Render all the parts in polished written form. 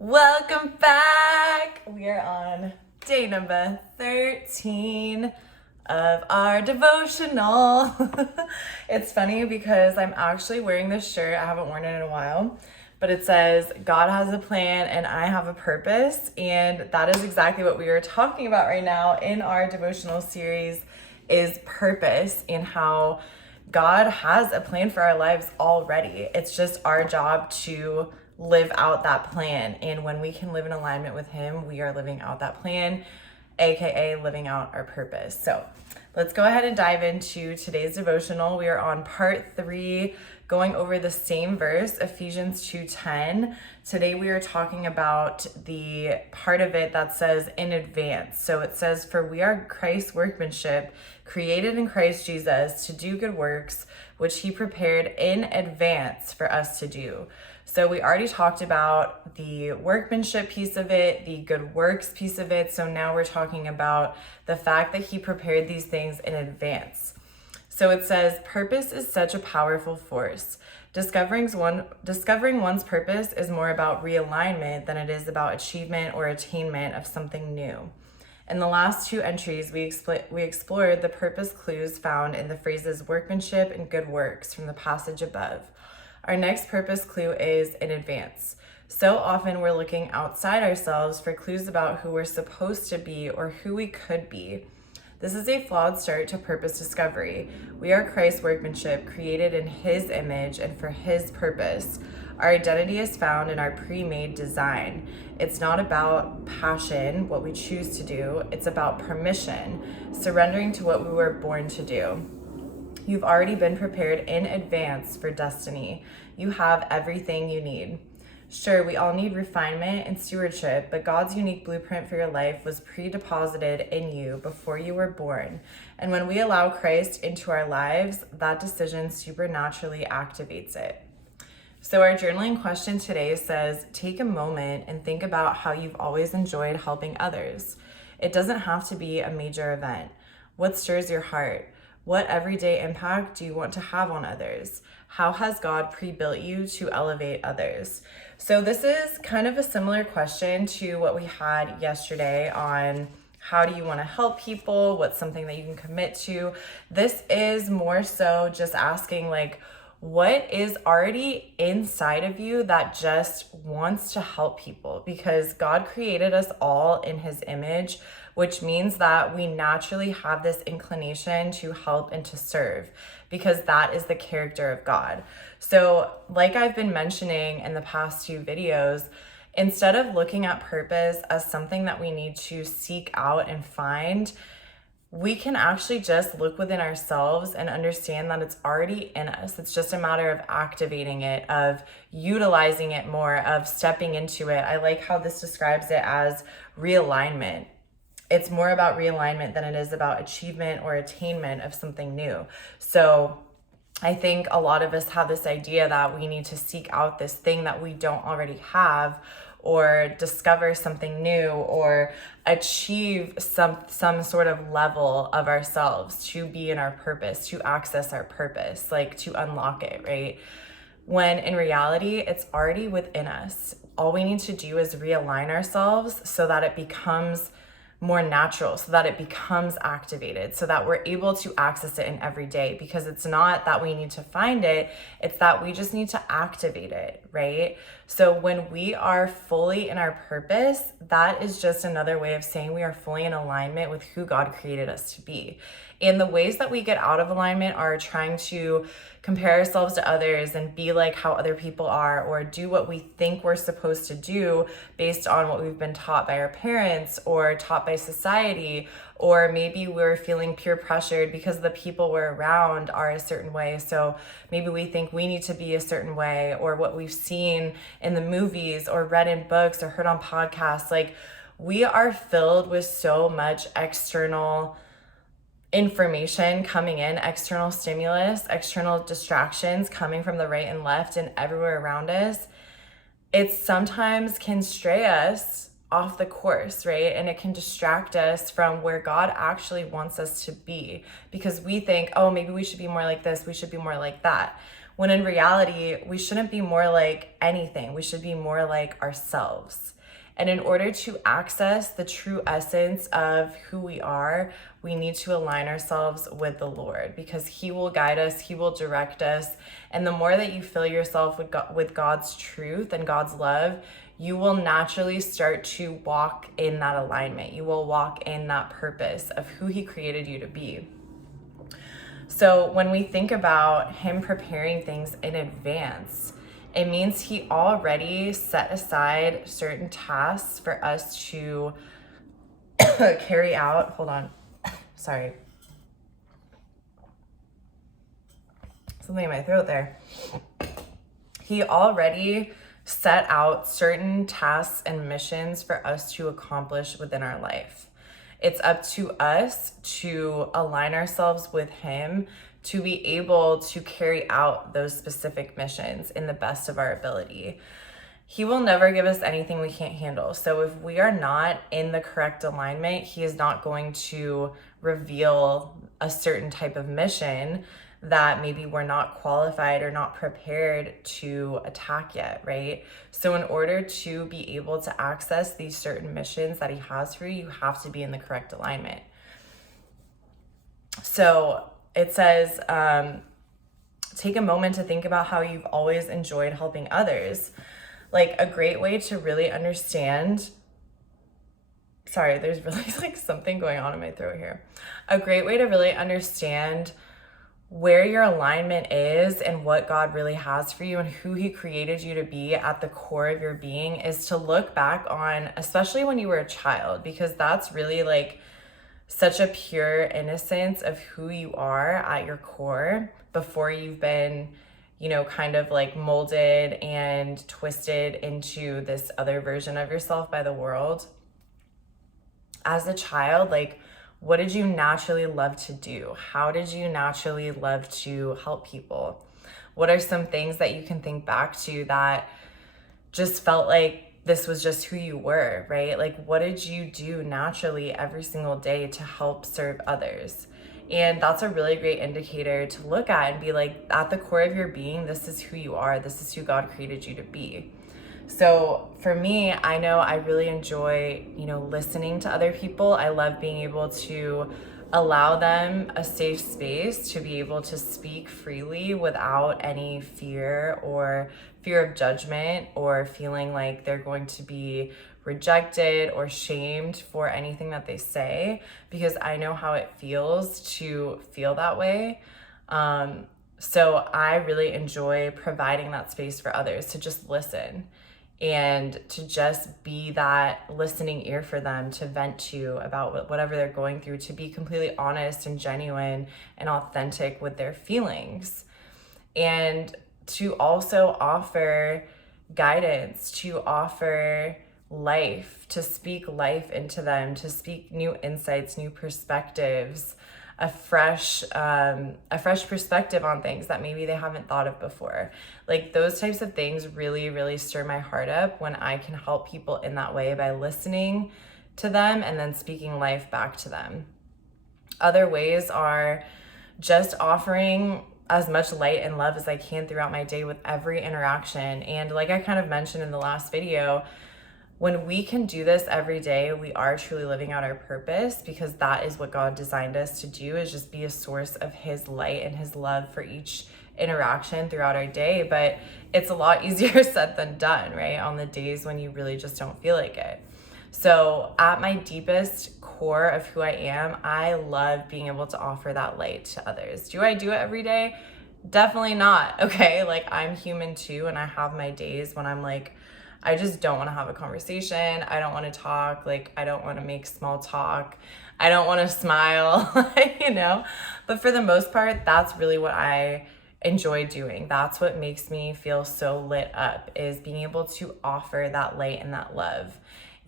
Welcome back. We are on day number 13 of our devotional. It's funny because I'm actually wearing this shirt. I haven't worn it in a while, but it says, God has a plan and I have a purpose. And that is exactly what we are talking about right now in our devotional series is purpose and how God has a plan for our lives already. It's just our job to live out that plan. And when we can live in alignment with Him, we are living out that plan, aka living out our purpose. So let's go ahead and dive into today's devotional. We are on part 3, going over the same verse, Ephesians 2:10. Today we are talking about the part of it that says in advance. So it says, for we are Christ's workmanship, created in Christ Jesus to do good works, which He prepared in advance for us to do. So we already talked about the workmanship piece of it, the good works piece of it. So now we're talking about the fact that He prepared these things in advance. So it says, purpose is such a powerful force. Discovering one's purpose is more about realignment than it is about achievement or attainment of something new. In the last 2 entries, we explored the purpose clues found in the phrases workmanship and good works from the passage above. Our next purpose clue is in advance. So often we're looking outside ourselves for clues about who we're supposed to be or who we could be. This is a flawed start to purpose discovery. We are Christ's workmanship, created in His image and for His purpose. Our identity is found in our pre-made design. It's not about passion, what we choose to do. It's about permission, surrendering to what we were born to do. You've already been prepared in advance for destiny. You have everything you need. Sure, we all need refinement and stewardship, but God's unique blueprint for your life was pre-deposited in you before you were born. And when we allow Christ into our lives, that decision supernaturally activates it. So our journaling question today says, take a moment and think about how you've always enjoyed helping others. It doesn't have to be a major event. What stirs your heart? What everyday impact do you want to have on others? How has God pre-built you to elevate others? So this is kind of a similar question to what we had yesterday on how do you want to help people? What's something that you can commit to? This is more so just asking what is already inside of you that just wants to help people? Because God created us all in His image, which means that we naturally have this inclination to help and to serve, because that is the character of God. So like I've been mentioning in the past 2 videos, instead of looking at purpose as something that we need to seek out and find, we can actually just look within ourselves and understand that it's already in us. It's just a matter of activating it, of utilizing it more, of stepping into it. I like how this describes it as realignment. It's more about realignment than it is about achievement or attainment of something new. So I think a lot of us have this idea that we need to seek out this thing that we don't already have, or discover something new, or achieve some sort of level of ourselves to be in our purpose, to access our purpose, to unlock it, right? When in reality, it's already within us. All we need to do is realign ourselves so that it becomes more natural, so that it becomes activated, so that we're able to access it in every day, because it's not that we need to find it, it's that we just need to activate it, right? So when we are fully in our purpose, that is just another way of saying we are fully in alignment with who God created us to be. And the ways that we get out of alignment are trying to compare ourselves to others and be like how other people are, or do what we think we're supposed to do based on what we've been taught by our parents or taught by society, or maybe we're feeling peer pressured because the people we're around are a certain way. So maybe we think we need to be a certain way, or what we've seen in the movies or read in books or heard on podcasts. We are filled with so much external information coming in, external stimulus, external distractions coming from the right and left and everywhere around us. It sometimes can stray us off the course, right? And it can distract us from where God actually wants us to be, because we think, oh, maybe we should be more like this, we should be more like that. when in reality, we shouldn't be more like anything. We should be more like ourselves. And in order to access the true essence of who we are, we need to align ourselves with the Lord, because He will guide us, He will direct us. And the more that you fill yourself with God's truth and God's love, you will naturally start to walk in that alignment. You will walk in that purpose of who He created you to be. So when we think about Him preparing things in advance, it means He already set aside certain tasks for us to carry out. Hold on. Sorry. Something in my throat there. He already set out certain tasks and missions for us to accomplish within our life. It's up to us to align ourselves with Him to be able to carry out those specific missions in the best of our ability. He will never give us anything we can't handle. So if we are not in the correct alignment, He is not going to reveal a certain type of mission that maybe we're not qualified or not prepared to attack yet, right? So in order to be able to access these certain missions that He has for you, you have to be in the correct alignment. So it says, take a moment to think about how you've always enjoyed helping others. Like, a great way to really understand, sorry, there's really like something going on in my throat here. A great way to really understand where your alignment is and what God really has for you and who He created you to be at the core of your being is to look back on, especially when you were a child, because that's really like such a pure innocence of who you are at your core before you've been, you know, kind of like molded and twisted into this other version of yourself by the world. As a child, like, what did you naturally love to do? How did you naturally love to help people? What are some things that you can think back to that just felt like this was just who you were, right? Like, what did you do naturally every single day to help serve others? And that's a really great indicator to look at and be like, at the core of your being, this is who you are. This is who God created you to be. So for me, I know I really enjoy, you know, listening to other people. I love being able to allow them a safe space to be able to speak freely without any fear of judgment or feeling like they're going to be rejected or shamed for anything that they say, because I know how it feels to feel that way. So I really enjoy providing that space for others to just listen and to just be that listening ear for them to vent to about whatever they're going through, to be completely honest and genuine and authentic with their feelings, and to also offer guidance, to offer life, to speak life into them, to speak new insights, new perspectives, a fresh perspective on things that maybe they haven't thought of before. Like, those types of things really, really stir my heart up when I can help people in that way by listening to them and then speaking life back to them. Other ways are just offering as much light and love as I can throughout my day with every interaction. And like I kind of mentioned in the last video, when we can do this every day, we are truly living out our purpose, because that is what God designed us to do, is just be a source of His light and His love for each interaction throughout our day. But it's a lot easier said than done, right? On the days when you really just don't feel like it. So at my deepest core of who I am, I love being able to offer that light to others. Do I do it every day? Definitely not. Okay. Like, I'm human too. And I have my days when I'm like, I just don't want to have a conversation. I don't want to talk. Like, I don't want to make small talk. I don't want to smile, you know, but for the most part, that's really what I enjoy doing. That's what makes me feel so lit up, is being able to offer that light and that love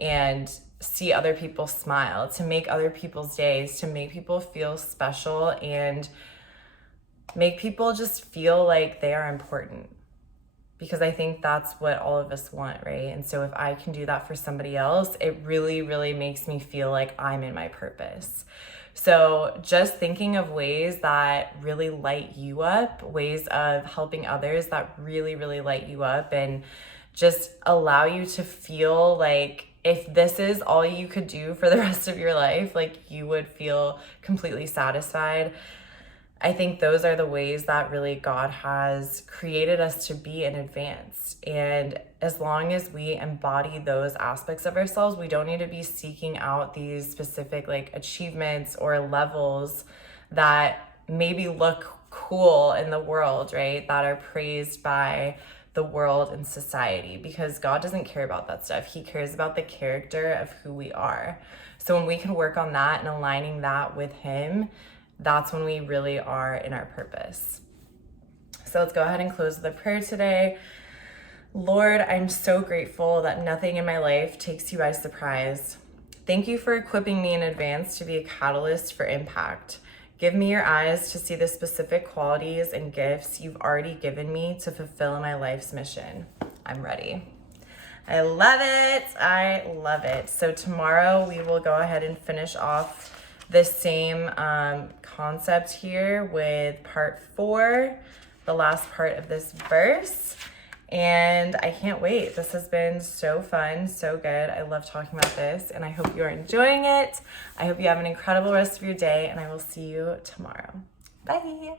and see other people smile, to make other people's days, to make people feel special and make people just feel like they are important. because I think that's what all of us want, right? And so if I can do that for somebody else, it really, really makes me feel like I'm in my purpose. So just thinking of ways that really light you up, ways of helping others that really, really light you up and just allow you to feel like if this is all you could do for the rest of your life, like you would feel completely satisfied. I think those are the ways that really God has created us to be in advance. And as long as we embody those aspects of ourselves, we don't need to be seeking out these specific like achievements or levels that maybe look cool in the world, right? That are praised by the world and society, because God doesn't care about that stuff. He cares about the character of who we are. So when we can work on that and aligning that with Him, that's when we really are in our purpose. So let's go ahead and close the prayer today. Lord, I'm so grateful that nothing in my life takes you by surprise. Thank you for equipping me in advance to be a catalyst for impact. Give me your eyes to see the specific qualities and gifts you've already given me to fulfill my life's mission. I'm ready. I love it. I love it. So tomorrow we will go ahead and finish off this same concept here with part 4, the last part of this verse. And I can't wait. This has been so fun, so good. I love talking about this, and I hope you're enjoying it. I hope you have an incredible rest of your day, and I will see you tomorrow. Bye.